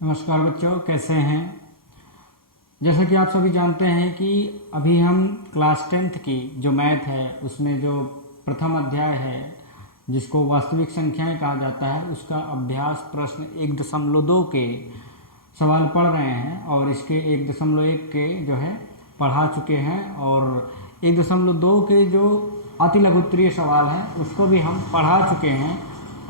नमस्कार बच्चों, कैसे हैं। जैसा कि आप सभी जानते हैं कि अभी हम क्लास 10th की जो मैथ है उसमें जो प्रथम अध्याय है जिसको वास्तविक संख्याएं कहा जाता है उसका अभ्यास प्रश्न 1.2 के सवाल पढ़ रहे हैं और इसके 1.1 के जो है पढ़ा चुके हैं और 1.2 के जो अति लघुत्तरीय सवाल है उसको भी हम पढ़ा चुके हैं।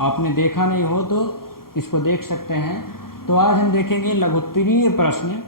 आपने देखा नहीं हो तो इसको देख सकते हैं। तो आज हम देखेंगे लघुत्तरीय प्रश्न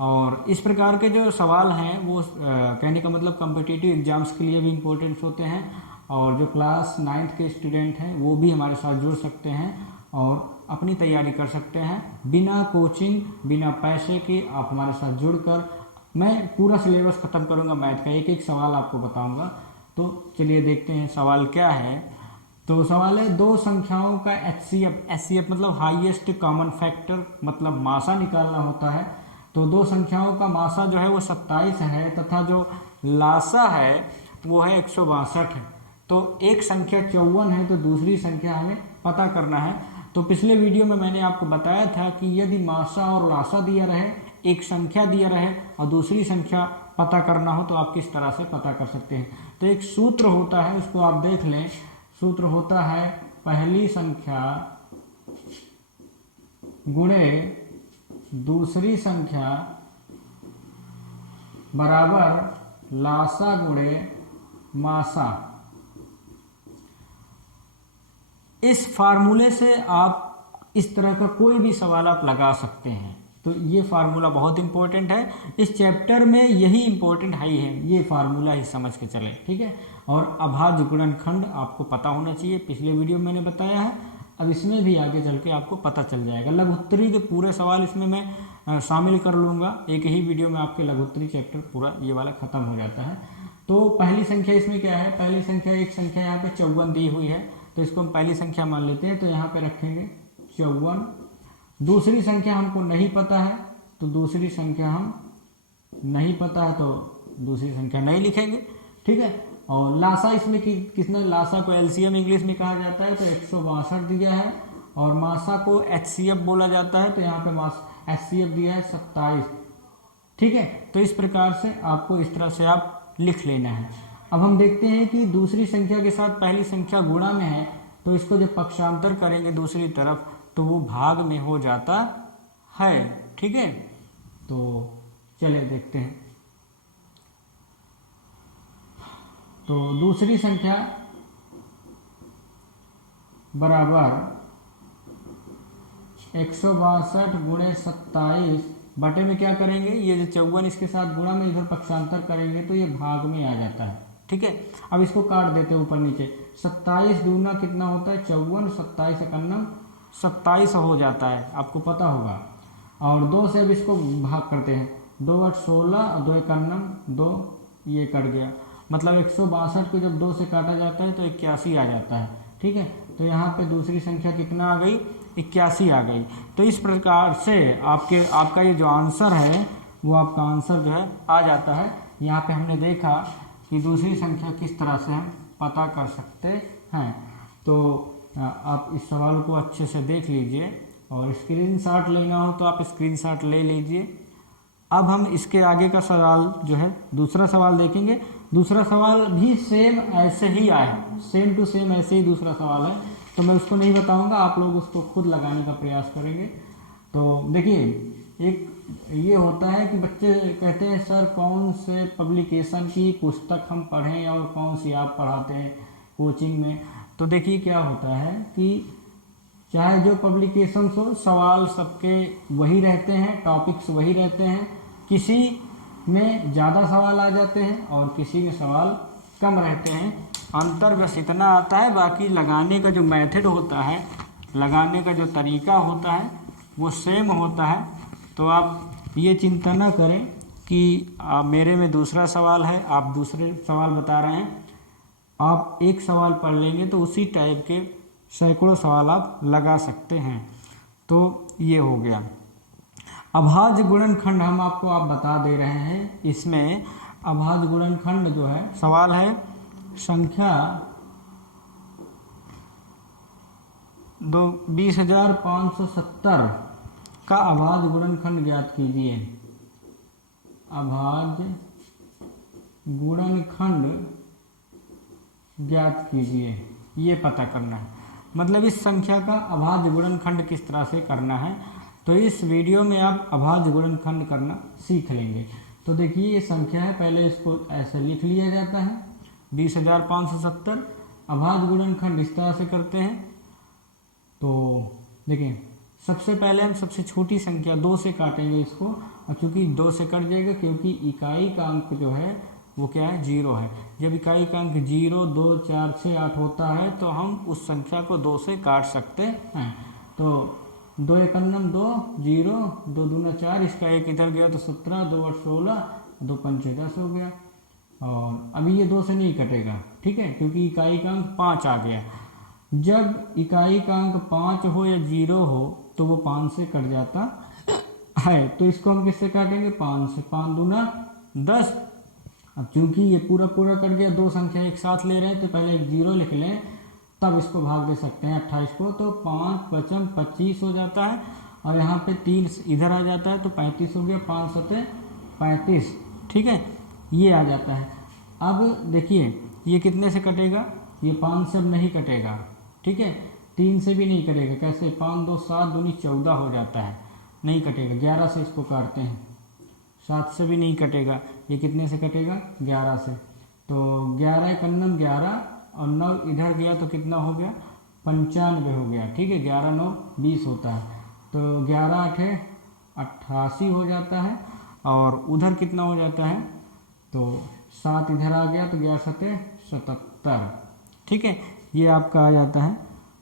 और इस प्रकार के जो सवाल हैं वो कहने का मतलब कॉम्पिटिटिव एग्जाम्स के लिए भी इम्पोर्टेंट होते हैं और जो क्लास 9th के स्टूडेंट हैं वो भी हमारे साथ जुड़ सकते हैं और अपनी तैयारी कर सकते हैं बिना कोचिंग बिना पैसे के। आप हमारे साथ जुड़कर मैं पूरा सिलेबस ख़त्म करूंगा, मैथ का एक एक सवाल आपको बताऊंगा। तो चलिए देखते हैं सवाल क्या है। तो सवाल है दो संख्याओं का एचसीएफ मतलब हाईएस्ट कॉमन फैक्टर मतलब मासा निकालना होता है। तो दो संख्याओं का मासा जो है वो 27 है तथा जो लासा है वो है 162 है। तो एक संख्या 54 है तो दूसरी संख्या हमें पता करना है। तो पिछले वीडियो में मैंने आपको बताया था कि यदि मासा और लासा दिया रहे, एक संख्या दिया रहे और दूसरी संख्या पता करना हो तो आप किस तरह से पता कर सकते हैं। तो एक सूत्र होता है, उसको आप देख लें। सूत्र होता है पहली संख्या गुणे दूसरी संख्या बराबर लासा गुणे मासा। इस फार्मूले से आप इस तरह का कोई भी सवाल आप लगा सकते हैं। तो ये फार्मूला बहुत इंपॉर्टेंट है, इस चैप्टर में यही इंपॉर्टेंट है ये फार्मूला ही समझ के चले, ठीक है। और अभाज्य गुणनखंड आपको पता होना चाहिए, पिछले वीडियो में मैंने बताया है, अब इसमें भी आगे चल के आपको पता चल जाएगा। लघुत्तरी के पूरे सवाल इसमें मैं शामिल कर लूँगा, एक ही वीडियो में आपके लघुत्तरी चैप्टर पूरा ये वाला ख़त्म हो जाता है। तो पहली संख्या इसमें क्या है, पहली संख्या एक संख्या यहाँ पे 54 दी हुई है तो इसको हम पहली संख्या मान लेते हैं। तो यहाँ पे रखेंगे 54। दूसरी संख्या हमको नहीं पता है तो दूसरी संख्या हम नहीं पता है तो दूसरी संख्या नहीं लिखेंगे, ठीक है। और लासा इसमें किसने, लासा को एलसीएम इंग्लिश में कहा जाता है तो 162 दिया है और मासा को एचसीएफ बोला जाता है तो यहाँ पे एचसीएफ दिया है 27, ठीक है। तो इस प्रकार से आपको इस तरह से आप लिख लेना है। अब हम देखते हैं कि दूसरी संख्या के साथ पहली संख्या गुणा में है तो इसको जब पक्षांतर करेंगे दूसरी तरफ तो वो भाग में हो जाता है, ठीक है। तो चलिए देखते हैं। तो दूसरी संख्या बराबर 162 गुणे 27 बटे में क्या करेंगे, ये जो 54 इसके साथ गुणा में इधर पक्षांतर करेंगे तो ये भाग में आ जाता है, ठीक है। अब इसको काट देते हैं ऊपर नीचे। 27 दूना कितना होता है 54, 27 एकन्नम 27 हो जाता है, आपको पता होगा। और 2 से अब इसको भाग करते हैं, 2 8 16 और 2 एकन्नम 2, ये कट गया। मतलब 162 को जब 2 से काटा जाता है तो 81 आ जाता है, ठीक है। तो यहाँ पे दूसरी संख्या कितना आ गई, 81 आ गई। तो इस प्रकार से आपका ये जो आंसर है वो आपका आंसर जो है आ जाता है। यहाँ पे हमने देखा कि दूसरी संख्या किस तरह से हम पता कर सकते हैं। तो आप इस सवाल को अच्छे से देख लीजिए और स्क्रीनशॉट लेना हो तो आप स्क्रीनशॉट ले लीजिए। अब हम इसके आगे का सवाल जो है दूसरा सवाल देखेंगे। दूसरा सवाल भी सेम ऐसे ही आया, सेम टू सेम ऐसे ही दूसरा सवाल है तो मैं उसको नहीं बताऊंगा, आप लोग उसको खुद लगाने का प्रयास करेंगे। तो देखिए, एक ये होता है कि बच्चे कहते हैं सर कौन से पब्लिकेशन की पुस्तक हम पढ़ें और कौन सी आप पढ़ाते हैं कोचिंग में। तो देखिए क्या होता है कि चाहे जो पब्लिकेशन हो सवाल सबके वही रहते हैं, टॉपिक्स वही रहते हैं, किसी में ज़्यादा सवाल आ जाते हैं और किसी में सवाल कम रहते हैं। अंतर बस इतना आता है, बाकी लगाने का जो मेथड होता है, लगाने का जो तरीका होता है वो सेम होता है। तो आप ये चिंता ना करें कि मेरे में दूसरा सवाल है, आप दूसरे सवाल बता रहे हैं, आप एक सवाल पढ़ लेंगे तो उसी टाइप के सैकड़ों सवाल आप लगा सकते हैं। तो ये हो गया। अभाज्य गुणनखंड हम आपको बता दे रहे हैं। इसमें अभाज्य गुणनखंड जो है सवाल है संख्या 20,570 का अभाज्य गुणनखंड ज्ञात कीजिए। अभाज्य गुणनखंड ज्ञात कीजिए, ये पता करना है। मतलब इस संख्या का अभाज्य गुणनखंड किस तरह से करना है, तो इस वीडियो में आप अभाज्य गुणनखंड करना सीख लेंगे। तो देखिए ये संख्या है, पहले इसको ऐसे लिख लिया जाता है 20,570। अभाज्य गुणनखंड इस तरह से करते हैं। तो देखिए सबसे पहले हम सबसे छोटी संख्या 2 से काटेंगे इसको, और चूंकि 2 से कट जाएगा क्योंकि इकाई का अंक जो है वो क्या है, 0 है। जब इकाई का अंक 0, 2, 4, 6, 8 होता है तो हम उस संख्या को 2 से काट सकते हैं। तो 2 एकन्नम 2, 0, 2 दूना 4, इसका एक इधर गया तो 17, 2 8 16, 2 पंचे 10 हो गया। और अभी ये 2 से नहीं कटेगा, ठीक है, क्योंकि इकाई का अंक 5 आ गया। जब इकाई का अंक 5 हो या 0 हो तो वो 5 से कट जाता है। तो इसको हम किससे काटेंगे, 5 से। 5 दूना 10। अब चूंकि ये पूरा पूरा कट गया, 2 संख्या एक साथ ले रहे हैं तो पहले एक 0 लिख लें, तब इसको भाग दे सकते हैं 28 को। तो 5 पचम 25 हो जाता है, और यहाँ पे 3 इधर आ जाता है तो 35 हो गया। 5 सते 35, ठीक है, ये आ जाता है। अब देखिए ये कितने से कटेगा, ये 5 से अब नहीं कटेगा, ठीक है, 3 से भी नहीं कटेगा। कैसे, 5 2 7 दूनी 14 हो जाता है, नहीं कटेगा। 11 से इसको काटते हैं, 7 से भी नहीं कटेगा। ये कितने से कटेगा, 11 से। तो 11 एकन्नम 11, और 9 इधर गया तो कितना हो गया, 95 हो गया, ठीक है। 11 9 20 होता है, तो 11 8 88 हो जाता है। और उधर कितना हो जाता है, तो 7 इधर आ गया तो 11 7 77, ठीक है, ये आपका आ जाता है।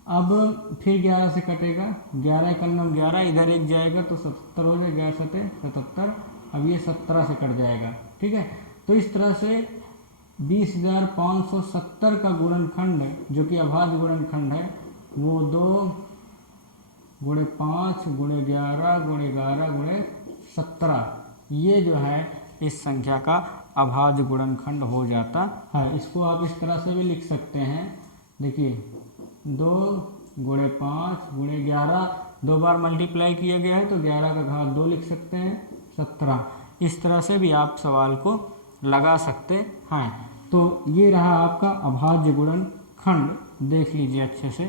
अब फिर 11 से कटेगा, 11 एकन्नम 11, इधर एक जाएगा तो 77 हो जाएगा, 11 7 77। अब ये 17 से कट जाएगा, ठीक है। तो इस तरह से 20,570 का गुणनखंड जो कि अभाज्य गुणनखंड है वो 2 × 5 × 11 × 11 × 17, ये जो है इस संख्या का अभाज्य गुणनखंड हो जाता है। इसको आप इस तरह से भी लिख सकते हैं, देखिए 2 × 5 × 11, 2 बार मल्टीप्लाई किया गया है तो 11 का घात 2 लिख सकते हैं, 17। इस तरह से भी आप सवाल को लगा सकते हैं। तो ये रहा आपका अभाज्य गुणनखंड, देख लीजिए अच्छे से।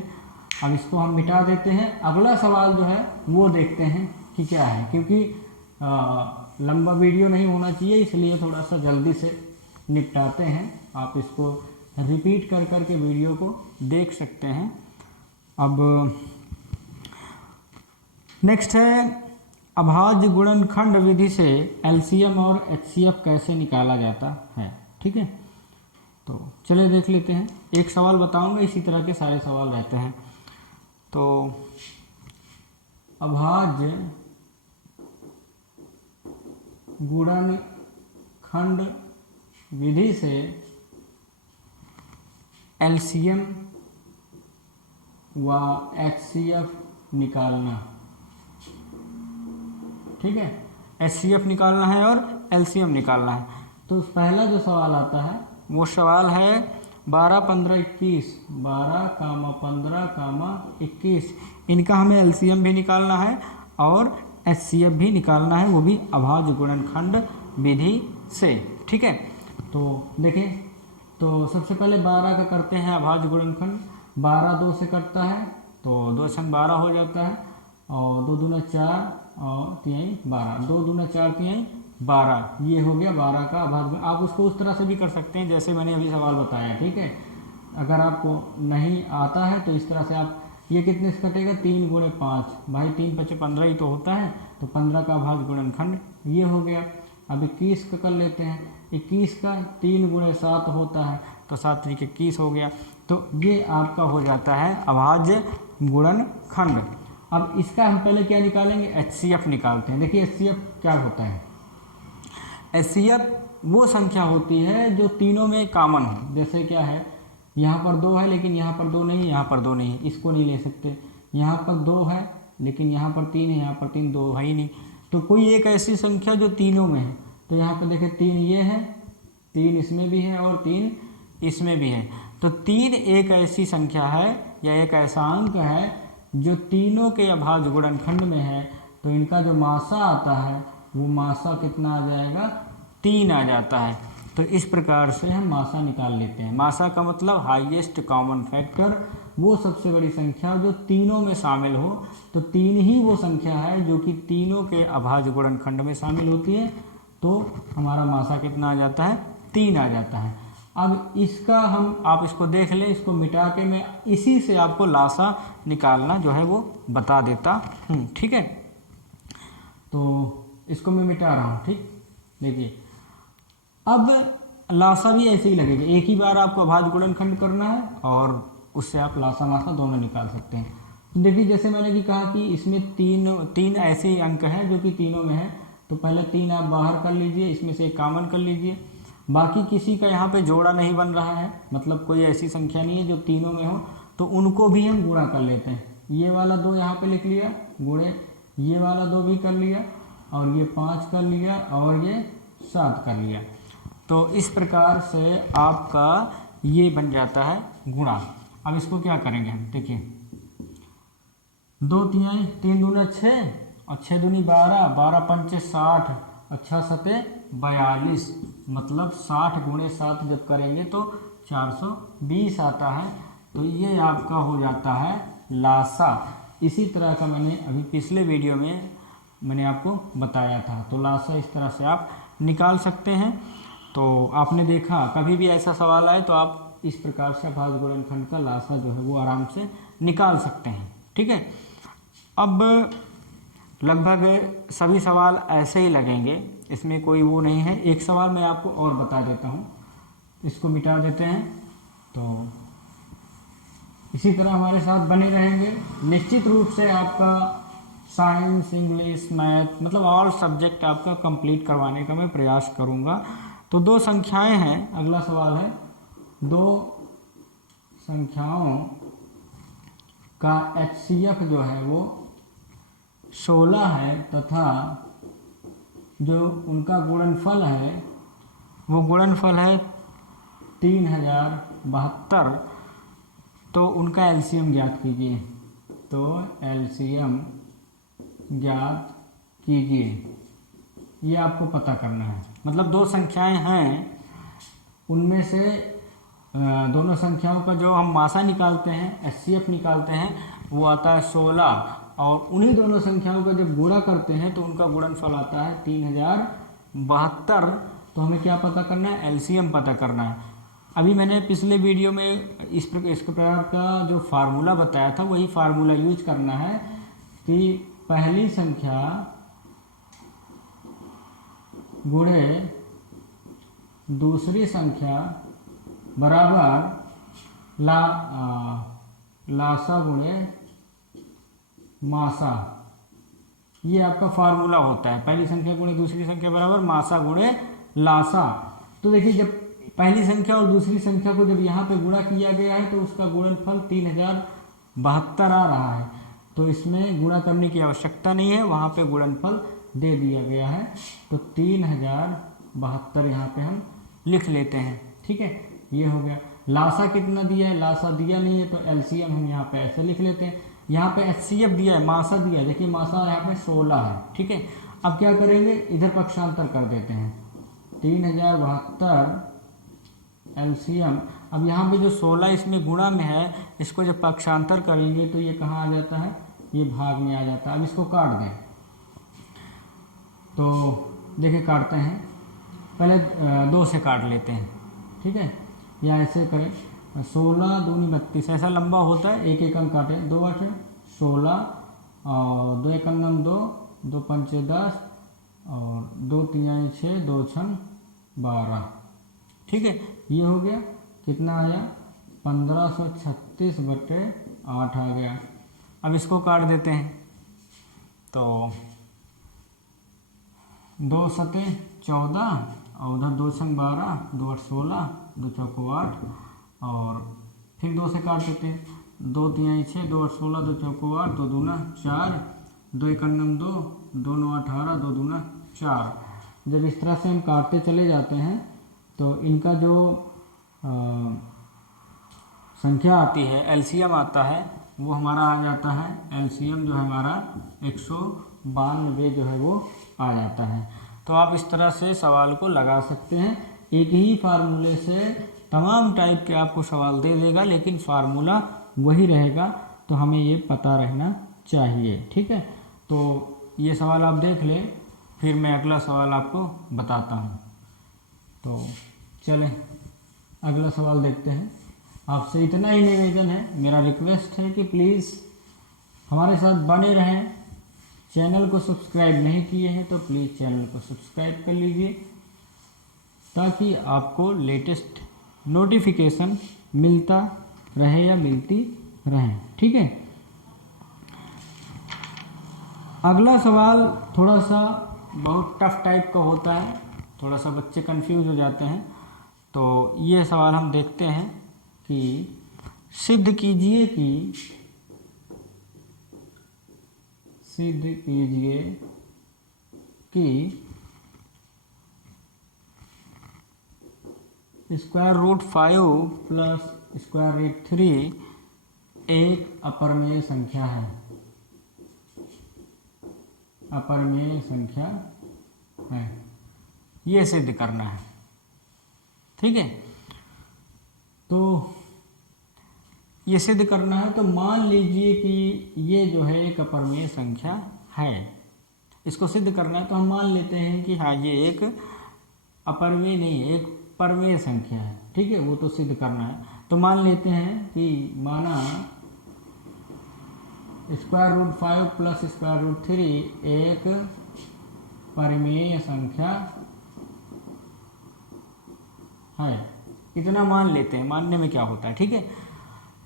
अब इसको हम मिटा देते हैं। अगला सवाल जो है वो देखते हैं कि क्या है, क्योंकि लंबा वीडियो नहीं होना चाहिए, इसलिए थोड़ा सा जल्दी से निपटाते हैं। आप इसको रिपीट कर कर के वीडियो को देख सकते हैं। अब नेक्स्ट है अभाज्य गुणनखंड विधि से एलसीएम और एचसीएफ कैसे निकाला जाता है, ठीक है। तो चलिए देख लेते हैं। एक सवाल बताऊंगा, इसी तरह के सारे सवाल रहते हैं। तो अभाज्य गुणनखंड विधि से एलसीएम व एचसीएफ निकालना, ठीक है। एचसीएफ निकालना है और एलसीएम निकालना है। तो पहला जो सवाल आता है वो सवाल है 12 15 21, 12, 15, 21, इनका हमें एलसीएम भी निकालना है और एचसीएफ भी निकालना है, वो भी अभाज्य गुणनखंड विधि से, ठीक है। तो देखें, तो सबसे पहले 12 का करते हैं अभाज्य गुणनखंड। 12 2 से कटता है तो 2 छंग 12 हो जाता है, और 2 दूना 4 और 3 12, 2 दूना 4 3 12, ये हो गया 12 का अभाज्य। आप उसको उस तरह से भी कर सकते हैं जैसे मैंने अभी सवाल बताया, ठीक है। अगर आपको नहीं आता है तो इस तरह से आप, ये कितने से कटेगा, 3 × 5, भाई 3 5 15 ही तो होता है, तो 15 का अभाज्य गुणनखंड ये हो गया। अब 21 का कर लेते हैं, 21 का 3 × 7 होता है, तो 7 3 21 हो गया। तो ये आपका हो जाता है अभाज्य गुणनखंड। अब इसका हम पहले क्या निकालेंगे, एचसीएफ निकालते हैं। देखिए एचसीएफ क्या होता है, एचसीएफ वो संख्या होती है जो तीनों में कॉमन हो। जैसे क्या है, यहाँ पर 2 है लेकिन यहाँ पर 2 नहीं, यहाँ पर 2 नहीं, इसको नहीं ले सकते। यहाँ पर 2 है लेकिन यहाँ पर 3 है, यहाँ पर 3, 2 है ही नहीं। तो कोई एक ऐसी संख्या जो तीनों में है, तो यहाँ पर देखिए 3 ये है, 3 इसमें भी है और 3 इसमें भी है। तो 3 एक ऐसी संख्या है या एक ऐसा अंक है जो तीनों के अभाज्य गुणनखंड में है, तो इनका जो मासा आता है वो मासा कितना आ जाएगा, 3 आ जाता है। तो इस प्रकार से हम मासा निकाल लेते हैं। मासा का मतलब हाईएस्ट कॉमन फैक्टर, वो सबसे बड़ी संख्या जो तीनों में शामिल हो। तो 3 ही वो संख्या है जो कि तीनों के अभाज्य गुणनखंड में शामिल होती है। तो हमारा मासा कितना आ जाता है, 3 आ जाता है। अब इसका आप इसको देख लें, इसको मिटा के मैं इसी से आपको लासा निकालना जो है वो बता देता हूँ, ठीक है। तो इसको मैं मिटा रहा हूँ, ठीक। देखिए अब लासा भी ऐसे ही लगेगा, एक ही बार आपको अभाज्य गुणनखंड करना है और उससे आप लासा मासा दोनों निकाल सकते हैं। तो देखिए जैसे मैंने भी कहा कि इसमें तीन ऐसे अंक हैं जो कि तीनों में है। तो पहले 3 आप बाहर कर लीजिए, इसमें से एक कॉमन कर लीजिए। बाकी किसी का यहाँ पे जोड़ा नहीं बन रहा है, मतलब कोई ऐसी संख्या नहीं है जो तीनों में हो, तो उनको भी हम गुणा कर लेते हैं। ये वाला 2 यहाँ पे लिख लिया गुणे, ये वाला 2 भी कर लिया, और ये 5 कर लिया, और ये 7 कर लिया। तो इस प्रकार से आपका ये बन जाता है गुणा। अब इसको क्या करेंगे हम, देखिए 2 तिहाई 3 दूना 6 और 6 दूनी 12, 12 पंचे 60 और 6 सते 42, मतलब 60 गुणे 7 जब करेंगे तो 420 आता है। तो ये आपका हो जाता है लासा। इसी तरह का मैंने अभी पिछले वीडियो में मैंने आपको बताया था। तो लासा इस तरह से आप निकाल सकते हैं। तो आपने देखा कभी भी ऐसा सवाल आए तो आप इस प्रकार से अभाज्य गुणनखंड का लासा जो है वो आराम से निकाल सकते हैं, ठीक है। अब लगभग सभी सवाल ऐसे ही लगेंगे, इसमें कोई वो नहीं है। एक सवाल मैं आपको और बता देता हूँ, इसको मिटा देते हैं। तो इसी तरह हमारे साथ बने रहेंगे। निश्चित रूप से आपका साइंस, इंग्लिश, मैथ, मतलब ऑल सब्जेक्ट आपका कंप्लीट करवाने का मैं प्रयास करूँगा। तो 2 संख्याएं हैं, अगला सवाल है 2 संख्याओं का HCF जो है वो 16 है तथा जो उनका गुणनफल है वो गुणनफल है 3072। तो उनका LCM ज्ञात कीजिए। तो LCM ज्ञात कीजिए, ये आपको पता करना है। मतलब 2 संख्याएं हैं, उनमें से दोनों संख्याओं का जो हम मासा निकालते हैं, HCF निकालते हैं, वो आता है 16, और उन्हीं दोनों संख्याओं का जब गुणा करते हैं तो उनका गुणनफल आता है 3072। तो हमें क्या पता करना है, LCM पता करना है। अभी मैंने पिछले वीडियो में इस प्रकार का जो फार्मूला बताया था वही फार्मूला यूज करना है कि पहली संख्या गुणे दूसरी संख्या बराबर लासा गुणे मासा। ये आपका फार्मूला होता है, पहली संख्या गुणे दूसरी संख्या बराबर मासा गुणे लासा। तो देखिए जब पहली संख्या और दूसरी संख्या को जब यहाँ पे गुणा किया गया है तो उसका गुणनफल 3072 आ रहा है। तो इसमें गुणा करने की आवश्यकता नहीं है, वहाँ पे गुणनफल दे दिया गया है। तो 3072 यहाँ पे हम लिख लेते हैं, ठीक है। ये हो गया। लासा कितना दिया है, लासा दिया नहीं है, तो LCM हम यहाँ पे ऐसे लिख लेते हैं। यहाँ पे HCF दिया है, मासा दिया है, देखिए मासा यहाँ पे 16 है, ठीक है। अब क्या करेंगे, इधर पक्षांतर कर देते हैं, 3072 LCM। अब यहाँ पे जो 16 इसमें गुणा में है, इसको जब पक्षांतर करेंगे तो ये कहाँ आ जाता है, ये भाग में आ जाता है। अब इसको काट दें, तो देखिए काटते हैं, पहले 2 से काट लेते हैं, ठीक है। या ऐसे करें, 16 दूनी 32, ऐसा लंबा होता है, एक एक अंक काटें, 2 8 16 और 2 1 9 2, 2 5 10 और 2 3 6, 2 6 12, ठीक है। ये हो गया, कितना आया 1536/8 आ गया। अब इसको काट देते हैं, तो 2 सते 14 और उधर 2 6 12, 2 8 16, 2 चौको 8 और फिर 2 से काट देते हैं, 2 3 6, 2 8 16, 2 चौको 8, 2 दूना 4, 2 1 9 2, 2 9 18, 2 दूना 4। जब इस तरह से हम काटते चले जाते हैं तो इनका जो संख्या आती है, LCM आता है, वो हमारा आ जाता है, LCM जो है हमारा 92 जो है वो आ जाता है। तो आप इस तरह से सवाल को लगा सकते हैं। एक ही फार्मूले से तमाम टाइप के आपको सवाल दे देगा, लेकिन फार्मूला वही रहेगा, तो हमें ये पता रहना चाहिए। ठीक है, तो ये सवाल आप देख लें, फिर मैं अगला सवाल आपको बताता हूँ। तो चलें अगला सवाल देखते हैं। आपसे इतना ही निवेदन है, मेरा रिक्वेस्ट है कि प्लीज़ हमारे साथ बने रहें। चैनल को सब्सक्राइब नहीं किए हैं तो प्लीज़ चैनल को सब्सक्राइब कर लीजिए, ताकि आपको लेटेस्ट नोटिफिकेशन मिलता रहे या मिलती रहे। ठीक है, अगला सवाल थोड़ा सा बहुत टफ टाइप का होता है, थोड़ा सा बच्चे कंफ्यूज हो जाते हैं। तो ये सवाल हम देखते हैं कि सिद्ध कीजिए कि square root 5 plus square root 3 एक अपरिमेय संख्या है। अपरिमेय संख्या है, ये सिद्ध करना है। ठीक है, तो ये सिद्ध करना है। तो मान लीजिए कि ये जो है एक अपरिमेय संख्या है, इसको सिद्ध करना है। तो हम मान लेते हैं कि हाँ, ये एक अपरिमेय नहीं, एक परिमेय संख्या है। ठीक है, वो तो सिद्ध करना है। तो मान लेते हैं कि माना square root 5 plus square root 3 एक परिमेय संख्या है। इतना मान लेते हैं, मानने में क्या होता है। ठीक है,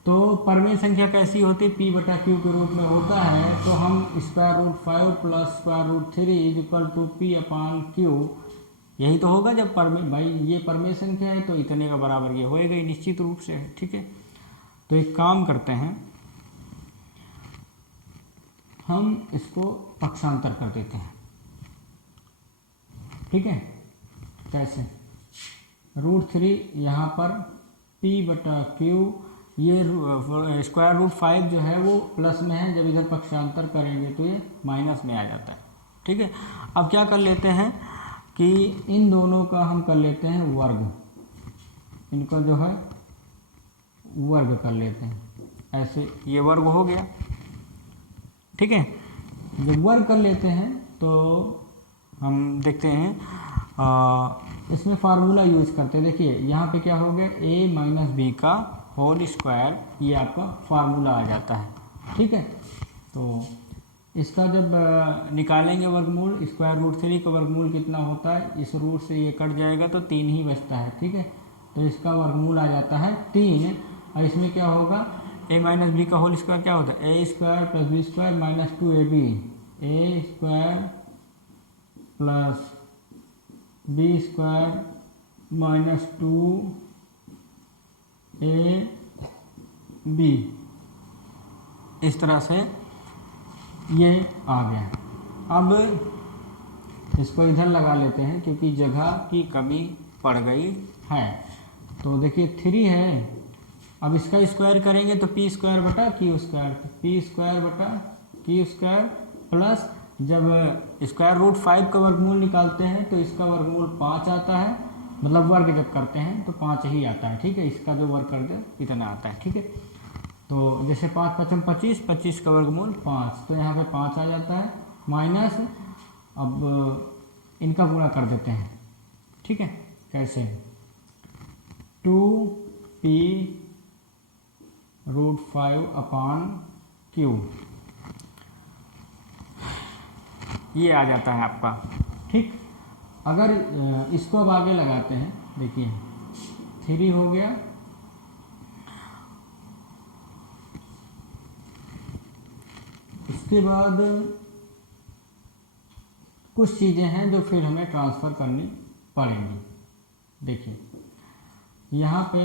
तो परिमेय संख्या कैसी होती है, p बटा q के रूप में होता है। तो हम square root 5 plus square root 3 equal to p upon q, यही तो होगा जब परिमेय, भाई ये परिमेय संख्या है तो इतने का बराबर ये होएगा ही निश्चित रूप से। ठीक है, तो एक काम करते हैं, हम इसको पक्षांतर कर देते हैं। ठीक है, कैसे, रूट 3 यहाँ पर p बटा q, ये स्क्वायर रूट 5 जो है वो प्लस में है, जब इधर पक्षांतर करेंगे तो ये माइनस में आ जाता है। ठीक है, अब क्या कर लेते हैं कि इन दोनों का हम कर लेते हैं वर्ग, इनका जो है वर्ग कर लेते हैं। ऐसे ये वर्ग हो गया। ठीक है, जब वर्ग कर लेते हैं तो हम देखते हैं इसमें फार्मूला यूज करते हैं। देखिए यहाँ पे क्या हो गया, a माइनस बी का होल स्क्वायर, ये आपका फार्मूला आ जाता है। ठीक है, तो इसका जब निकालेंगे वर्गमूल, स्क्वायर रूट 3 का वर्गमूल कितना होता है, इस रूट से ये कट जाएगा तो 3 ही बचता है। ठीक है, तो इसका वर्गमूल आ जाता है 3। और इसमें क्या होगा, a माइनस बी का होल स्क्वायर क्या होता है, a square plus B square minus 2ab, a square plus B square minus 2ab, इस तरह से ये आ गया। अब इसको इधर लगा लेते हैं क्योंकि जगह की कमी पड़ गई है। तो देखिए 3 है, अब इसका स्क्वायर करेंगे तो p स्क्वायर बटा q स्क्वायर, p स्क्वायर बटा q स्क्वायर प्लस, जब स्क्वायर रूट 5 का वर्गमूल निकालते हैं तो इसका वर्गमूल 5 आता है, मतलब वर्ग जब करते हैं तो 5 ही आता है। ठीक है, इसका जो वर्ग कर दे इतना आता है। ठीक है, तो जैसे 5 5 25, 25 का वर्गमूल 5, तो यहाँ पे 5 आ जाता है माइनस, अब इनका गुणा कर देते हैं। ठीक है, कैसे, 2p रूट 5 अपान q, ये आ जाता है आपका। ठीक, अगर इसको अब आगे लगाते हैं, देखिए 3 हो गया, इसके बाद कुछ चीज़ें हैं जो फिर हमें ट्रांसफ़र करनी पड़ेंगी। देखिए यहाँ पे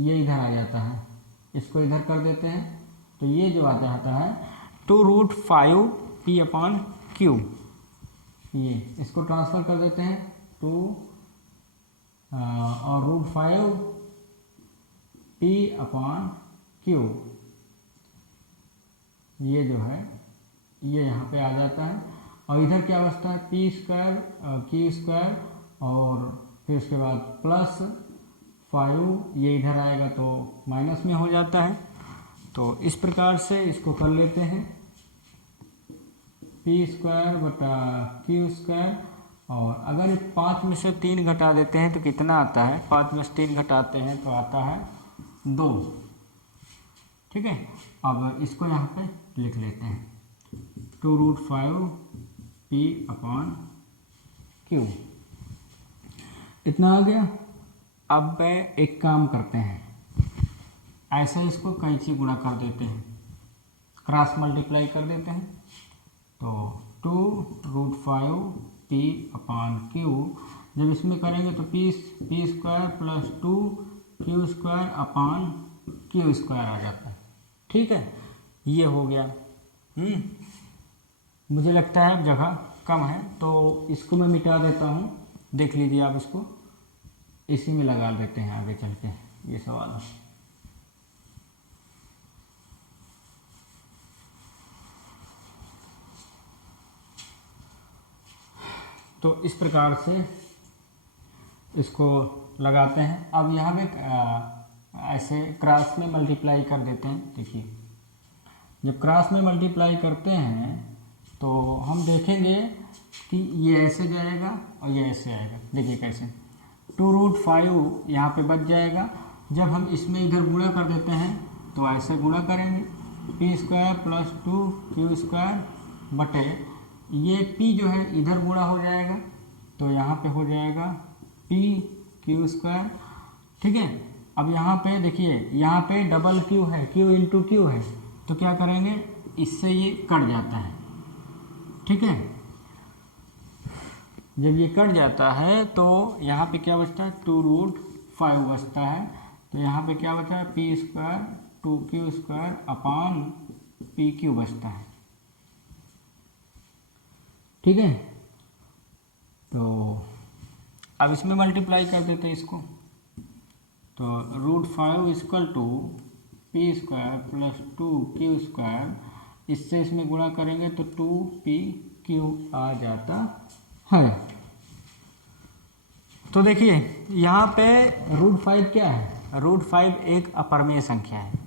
ये इधर आ जाता है, इसको इधर कर देते हैं तो ये जो आ जाता है 2 रूट 5 p अपान q, ये इसको ट्रांसफ़र कर देते हैं 2 और रूट 5 p अपान q, ये जो है ये यहाँ पे आ जाता है। और इधर क्या बचता है, पी स्क्वायर क्यू स्क्वायर और फिर उसके बाद प्लस 5, ये इधर आएगा तो माइनस में हो जाता है। तो इस प्रकार से इसको कर लेते हैं, पी स्क्वायर बटा क्यू स्क्वायर। और अगर 5 में से 3 घटा देते हैं तो कितना आता है, 5 में से 3 घटाते हैं तो आता है 2। ठीक है, अब इसको यहाँ पे लिख लेते हैं, 2√5 पी अपॉन क्यू, इतना आ गया। अब एक काम करते हैं, ऐसे इसको कैंची गुणा कर देते हैं, क्रॉस मल्टीप्लाई कर देते हैं। तो 2√5 पी अपॉन क्यू, जब इसमें करेंगे तो P square plus 2 Q square upon Q square आ जाता है। ठीक है, ये हो गया। मुझे लगता है अब जगह कम है तो इसको मैं मिटा देता हूँ, देख लीजिए आप, इसको इसी में लगा देते हैं आगे चल के ये सवाल। तो इस प्रकार से इसको लगाते हैं। अब यहाँ पे ऐसे क्रॉस में मल्टीप्लाई कर देते हैं। देखिए, जब क्रॉस में मल्टीप्लाई करते हैं तो हम देखेंगे कि ये ऐसे जाएगा और ये ऐसे आएगा। देखिए कैसे, 2√5 यहाँ पे बच जाएगा। जब हम इसमें इधर गुणा कर देते हैं तो ऐसे गुणा करेंगे, P square plus 2 Q square बटे, ये p जो है इधर गुणा हो जाएगा तो यहाँ पे हो जाएगा p क्यू स्क्वायर। ठीक है, अब यहाँ पे देखिए, यहाँ पे डबल क्यू है, q इंटू क्यू है, तो क्या करेंगे, इससे ये कट जाता है। ठीक है, जब ये कट जाता है तो यहाँ पे क्या बचता है, 2√5 बचता है। तो यहाँ पे क्या बचा है, P square 2q square upon P Q बचता है। ठीक है, तो अब इसमें मल्टीप्लाई कर देते हैं इसको, तो √5 equal to P square plus 2q square, इससे इसमें गुणा करेंगे तो 2pq आ जाता है। तो देखिए यहाँ पे √5 क्या है, √5 एक अपरमेय संख्या है।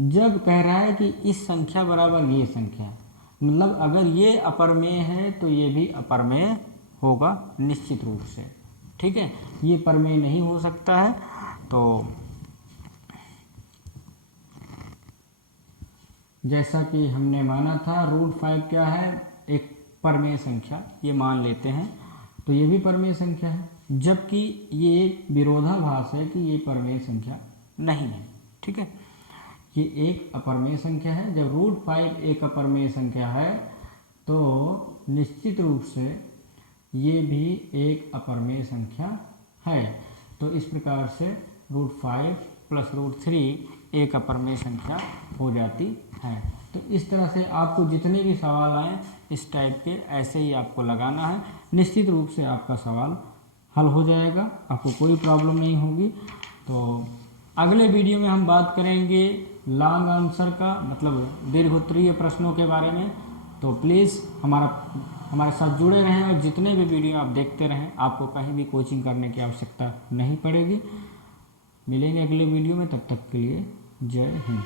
जब कह रहा है कि इस संख्या बराबर ये संख्या है, मतलब अगर ये अपरमेय है तो ये भी अपरमेय होगा निश्चित रूप से। ठीक है, ये परमेय नहीं हो सकता है। तो जैसा कि हमने माना था, √5 क्या है, एक परमेय संख्या, ये मान लेते हैं, तो ये भी परमेय संख्या है, जबकि ये विरोधाभास है कि ये परमेय संख्या नहीं है। ठीक है, ये एक अपरमेय संख्या है। जब √5 एक अपरमेय संख्या है तो निश्चित रूप से ये भी एक अपरमेय संख्या है। तो इस प्रकार से √5 प्लस √3 एक अपरमेय संख्या हो जाती है। तो इस तरह से आपको जितने भी सवाल आए इस टाइप के ऐसे ही आपको लगाना है, निश्चित रूप से आपका सवाल हल हो जाएगा, आपको कोई प्रॉब्लम नहीं होगी। तो अगले वीडियो में हम बात करेंगे लॉन्ग आंसर का, मतलब दीर्घोत्तरीय प्रश्नों के बारे में। तो प्लीज़ हमारे साथ जुड़े रहें और जितने भी वीडियो आप देखते रहें, आपको कहीं भी कोचिंग करने की आवश्यकता नहीं पड़ेगी। मिलेंगे अगले वीडियो में, तब तक के लिए जय हिंद।